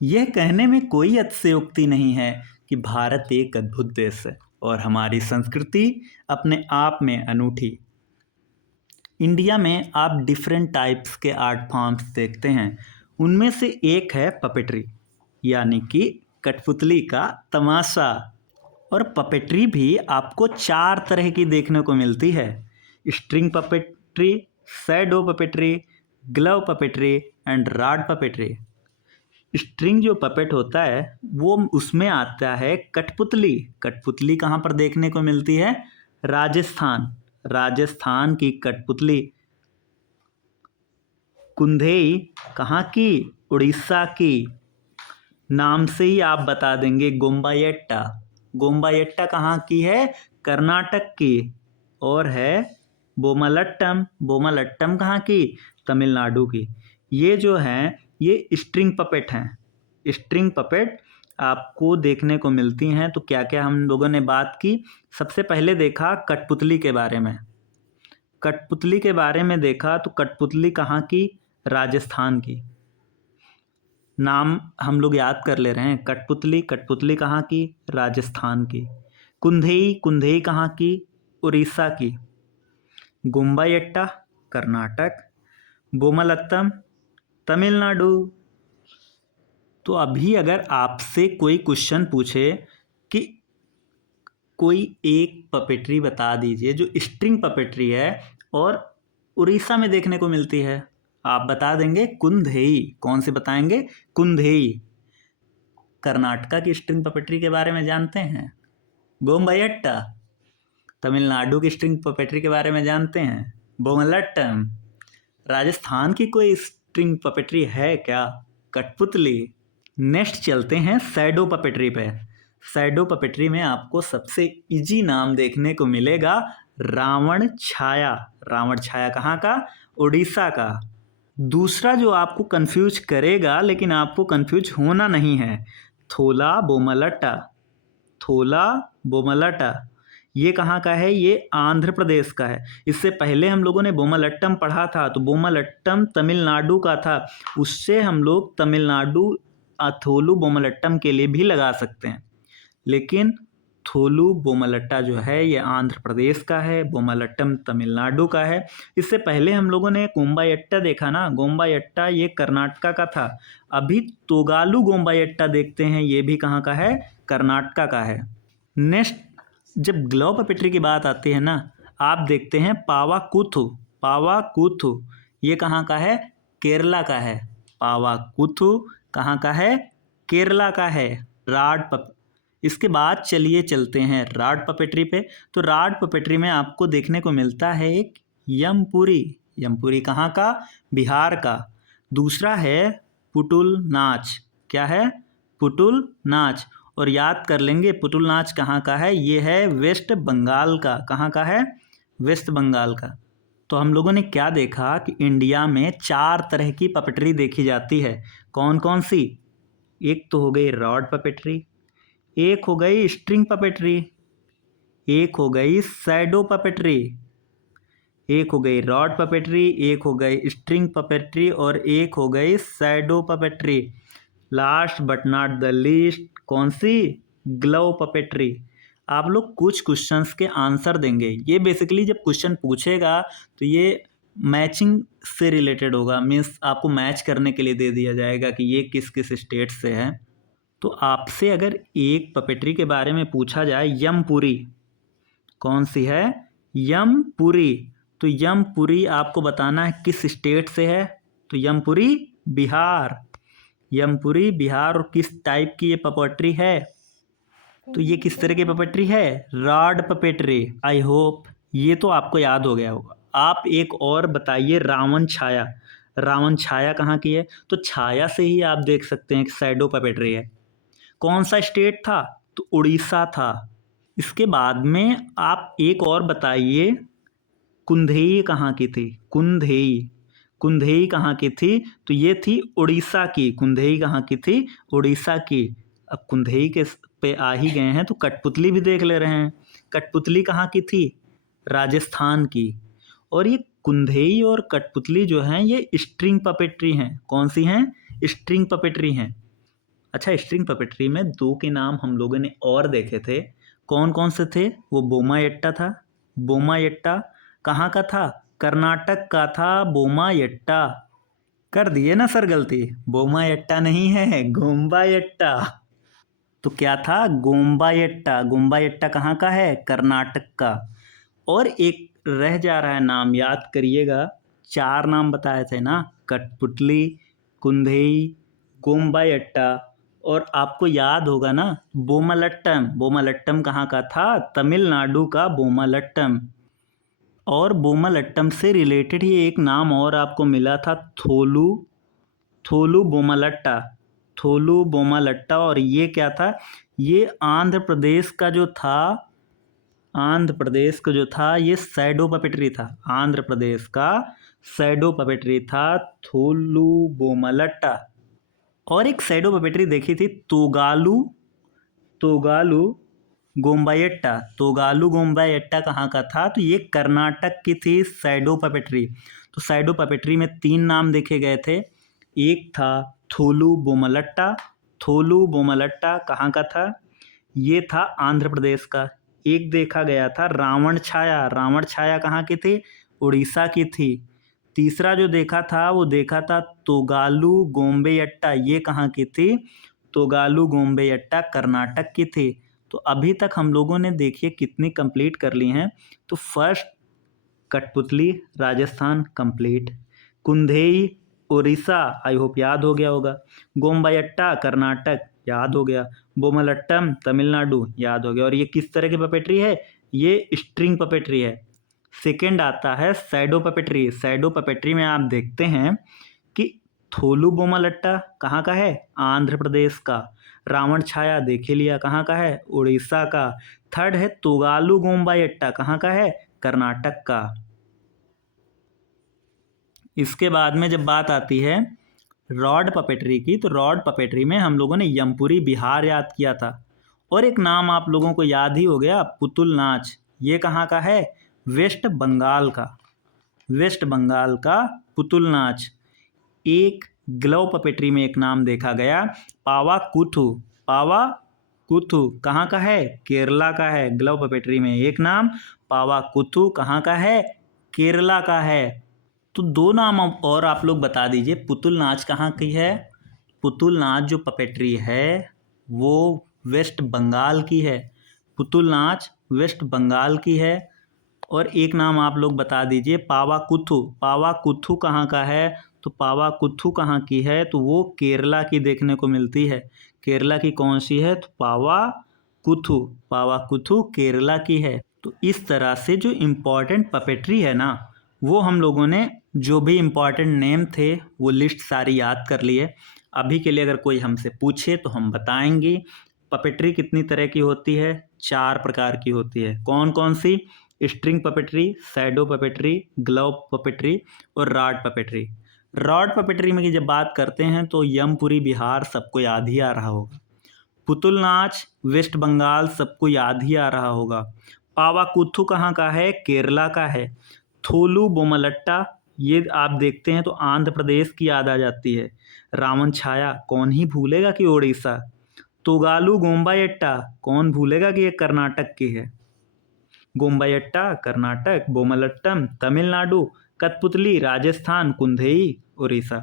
यह कहने में कोई अतिशयोक्ति नहीं है कि भारत एक अद्भुत देश है और हमारी संस्कृति अपने आप में अनूठी। इंडिया में आप डिफरेंट टाइप्स के आर्ट फॉर्म्स देखते हैं। उनमें से एक है पपेट्री, यानी कि कठपुतली का तमाशा। और पपेट्री भी आपको 4 तरह की देखने को मिलती है: string puppetry, shadow puppetry, glove puppetry and rod puppetry. String जो पपेट होता है वो उसमें आता है कठपुतली। कठपुतली कहाँ पर देखने को मिलती है? राजस्थान। राजस्थान की कठपुतली। कुंधेई कहाँ की? उड़ीसा की। नाम से ही आप बता देंगे गोम्बायट्टा। गोम्बायट्टा कहाँ की है? कर्नाटक की। और है बोमलट्टम। बोमलट्टम कहाँ की? तमिलनाडु की। ये जो हैं ये स्ट्रिंग पपेट हैं। स्ट्रिंग पपेट आपको देखने को मिलती हैं। तो क्या क्या हम लोगों ने बात की? सबसे पहले देखा कठपुतली के बारे में। कठपुतली के बारे में देखा तो कठपुतली कहाँ की? राजस्थान की। नाम हम लोग याद कर ले रहे हैं। कठपुतली, कठपुतली कहाँ की? राजस्थान की। कुंधेई, कुंधेई कहाँ की? उड़ीसा की। गोम्बायट्टा कर्नाटक। बोमलत्तम तमिलनाडु। तो अभी अगर आपसे कोई क्वेश्चन पूछे कि कोई एक पपेट्री बता दीजिए जो स्ट्रिंग पपेट्री है और उड़ीसा में देखने को मिलती है, आप बता देंगे कुंधेई। कौन से बताएंगे? कुंधेई। कर्नाटका की स्ट्रिंग पपेट्री के बारे में जानते हैं? गोम्बायट्टा। तमिलनाडु की स्ट्रिंग पपेट्री के बारे में जानते हैं? बोमलट्टम। राजस्थान की कोई स्ट्रिंग पपेट्री है क्या? कठपुतली। नेक्स्ट चलते हैं शैडो पपेट्री पे। शैडो पपेट्री में आपको सबसे इजी नाम देखने को मिलेगा रावण छाया। रावण छाया कहाँ का? उड़ीसा का। दूसरा जो आपको कंफ्यूज करेगा, लेकिन आपको कंफ्यूज होना नहीं है, थोला बोमलट्टा। थोला बोमलट्टा ये कहाँ का है? ये आंध्र प्रदेश का है। इससे पहले हम लोगों ने बोमलट्टम पढ़ा था, तो बोमलट्टम तमिलनाडु का था। उससे हम लोग तमिलनाडु अथोलू बोमलट्टम के लिए भी लगा सकते हैं, लेकिन थोलू बोमलट्टा जो है ये आंध्र प्रदेश का है, बोमलट्टम तमिलनाडु का है। इससे पहले हम लोगों ने गोम्बायट्टा देखा ना, गोम्बायट्टा ये कर्नाटका का था। अभी तोगालू गोम्बायट्टा देखते हैं, ये भी कहाँ का है? कर्नाटका का है। नेक्स्ट जब ग्लव पपेट्री की बात आती है ना, आप देखते हैं पावाकुथु। पावाकुथु ये कहाँ का है? केरला का है। पावाकुथु कहाँ का है? केरला का है। इसके बाद चलिए चलते हैं रॉड पपेट्री पे। तो रॉड पपेट्री में आपको देखने को मिलता है एक यमपुरी। यमपुरी कहाँ का? बिहार का। दूसरा है पुतुल नाच। क्या है? पुतुल नाच। और याद कर लेंगे पुतुल नाच कहाँ का है? ये है वेस्ट बंगाल का। कहाँ का है? वेस्ट बंगाल का। तो हम लोगों ने क्या देखा कि इंडिया में 4 तरह की पपेट्री देखी जाती है। कौन कौन सी? एक तो हो गई रॉड पपेट्री, एक हो गई स्ट्रिंग पपेट्री, एक हो गई शैडो पपेट्री, एक हो गई रॉड पपेट्री, एक हो गई स्ट्रिंग पपेट्री और एक हो गई shadow puppetry. Last but not the least कौन सी? Glove puppetry. आप लोग कुछ क्वेश्चंस के आंसर देंगे। ये बेसिकली जब क्वेश्चन पूछेगा तो ये मैचिंग से रिलेटेड होगा, मीन्स आपको मैच करने के लिए दे दिया जाएगा कि ये किस किस स्टेट से है। तो आपसे अगर एक पपेट्री के बारे में पूछा जाए यमपुरी, कौन सी है? यमपुरी। तो यमपुरी आपको बताना है किस स्टेट से है? तो यमपुरी बिहार। यमपुरी बिहार। और किस टाइप की ये पपेट्री है? तो ये किस तरह की पपेट्री है? Rod puppetry. आई होप ये तो आपको याद हो गया होगा। आप एक और बताइए रावण छाया। रावण छाया कहाँ की है? तो छाया से ही आप देख सकते हैं कि शैडो पपेट्री है। कौन सा स्टेट था? तो उड़ीसा था। इसके बाद में आप एक और बताइए कुंधेई कहाँ की थी? कुंधेई। कुंधेई कहाँ की थी? तो ये थी उड़ीसा की। कुंधेई कहाँ की थी? उड़ीसा की। अब कुंधेई के पे आ ही गए हैं तो कठपुतली भी देख ले रहे हैं। कठपुतली कहाँ की थी? राजस्थान की। और ये कुंधेई और कठपुतली जो हैं ये स्ट्रिंग पपेट्री हैं। कौन सी हैं? स्ट्रिंग पपेट्री हैं। अच्छा, स्ट्रिंग पपेट्री में 2 के नाम हम लोगों ने और देखे थे। कौन कौन से थे? वो बोमायट्टा था। बोमायट्टा कहाँ का था? कर्नाटक का था बोमायट्टा। कर दिए ना सर गलती? बोमायट्टा नहीं है, गोम्बायट्टा। तो क्या था? गोम्बायट्टा। गोम्बायट्टा कहाँ का है? कर्नाटक का। और एक रह जा रहा है नाम, याद करिएगा। 4 नाम बताए थे ना, कठपुतली, कुंधेई, गोम्बायट्टा, और आपको याद होगा ना बोमलट्टम। बोमलट्टम कहाँ का था? तमिलनाडु का बोमलट्टम। और बोमलट्टम से रिलेटेड ही एक नाम और आपको मिला था, थोलू। थोलू बोमलट्टा। थोलू बोमलट्टा। और ये क्या था? ये आंध्र प्रदेश का जो था, आंध्र प्रदेश का जो था, ये शैडो पपेट्री था। आंध्र प्रदेश का शैडो पपेट्री था थोलू बोमलट्टा। और एक शैडो पपेट्री देखी थी, तोगालू। तोगालू गोम्बायट्टा। तोगालू गोम्बायट्टा कहाँ का था? तो ये कर्नाटक की थी शैडो पपेट्री। तो शैडो पपेट्री में 3 नाम देखे गए थे। एक था थोलू बोमलट्टा। थोलू बोमलट्टा कहाँ का था? ये था आंध्र प्रदेश का। एक देखा गया था रावण छाया। रावण छाया कहाँ की थी? उड़ीसा की थी। तीसरा जो देखा था वो देखा था तोगालू गोम्बेयट्टा। ये कहाँ की थी? तोगालू गोम्बेयट्टा कर्नाटक की थी। तो अभी तक हम लोगों ने देखिए कितनी कंप्लीट कर ली हैं। तो फर्स्ट कठपुतली Rajasthan complete, Kundhei Orissa, I hope याद हो गया होगा, गोम्बायट्टा कर्नाटक याद हो गया, बोमलट्टम तमिलनाडु याद हो गया। और ये किस तरह की पपेट्री है? ये स्ट्रिंग पपेट्री है। सेकेंड आता है शैडो पपेट्री। शैडो पपेट्री में आप देखते हैं कि थोलू बोमलट्टा कहाँ का है? आंध्र प्रदेश का। रावण छाया देखे लिया, कहाँ का है? उड़ीसा का। थर्ड है तोगालू गोम्बायट्टा, कहाँ का है? कर्नाटक का। इसके बाद में जब बात आती है रॉड पपेट्री की, तो रॉड पपेट्री में हम लोगों ने यमपुरी बिहार याद किया था। और एक नाम आप लोगों को याद ही हो गया, पुतुल नाच। ये कहाँ का है? वेस्ट बंगाल का। वेस्ट बंगाल का पुतुल नाच। एक ग्लव पपेट्री में एक नाम देखा गया, पावा कुथु। पावा कुथु कहाँ का है? केरला का है। ग्लव पपेट्री में एक नाम पावा कुथु कहाँ का है? केरला का है। तो 2 नाम और आप लोग बता दीजिए, पुतुल नाच कहाँ की है? पुतुल नाच जो पपेट्री है वो वेस्ट बंगाल की है। पुतुल नाच वेस्ट बंगाल की है। और एक नाम आप लोग बता दीजिए, पावाकुथु। पावाकुथु कहाँ का है? तो पावाकुथु कहाँ की है? तो वो केरला की देखने को मिलती है। केरला की कौन सी है? तो पावाकुथु। पावाकुथु केरला की है। तो इस तरह से जो इम्पॉर्टेंट पपेट्री है ना, वो हम लोगों ने जो भी इम्पॉर्टेंट नेम थे वो लिस्ट सारी याद कर ली है। अभी के लिए अगर कोई हमसे पूछे तो हम बताएंगे। पपेट्री कितनी तरह की होती है? 4 प्रकार की होती है। कौन कौन सी? String puppetry, shadow puppetry, glove puppetry और रॉड पपेट्री। रॉड पपेट्री में की जब बात करते हैं तो यमपुरी बिहार सबको याद ही आ रहा होगा। पुतुल नाच वेस्ट बंगाल सबको याद ही आ रहा होगा। पावाकुथु कहाँ का है? केरला का है। थोलू बोमलट्टा ये आप देखते हैं तो आंध्र प्रदेश की याद आ जाती है। रावण छाया कौन ही भूलेगा कि उड़ीसा। तोगालू गोम्बायट्टा कौन भूलेगा कि ये कर्नाटक की है। गोम्बायट्टा कर्नाटक, बोमलट्टम तमिलनाडु, कठपुतली राजस्थान, कुंधेई उड़ीसा।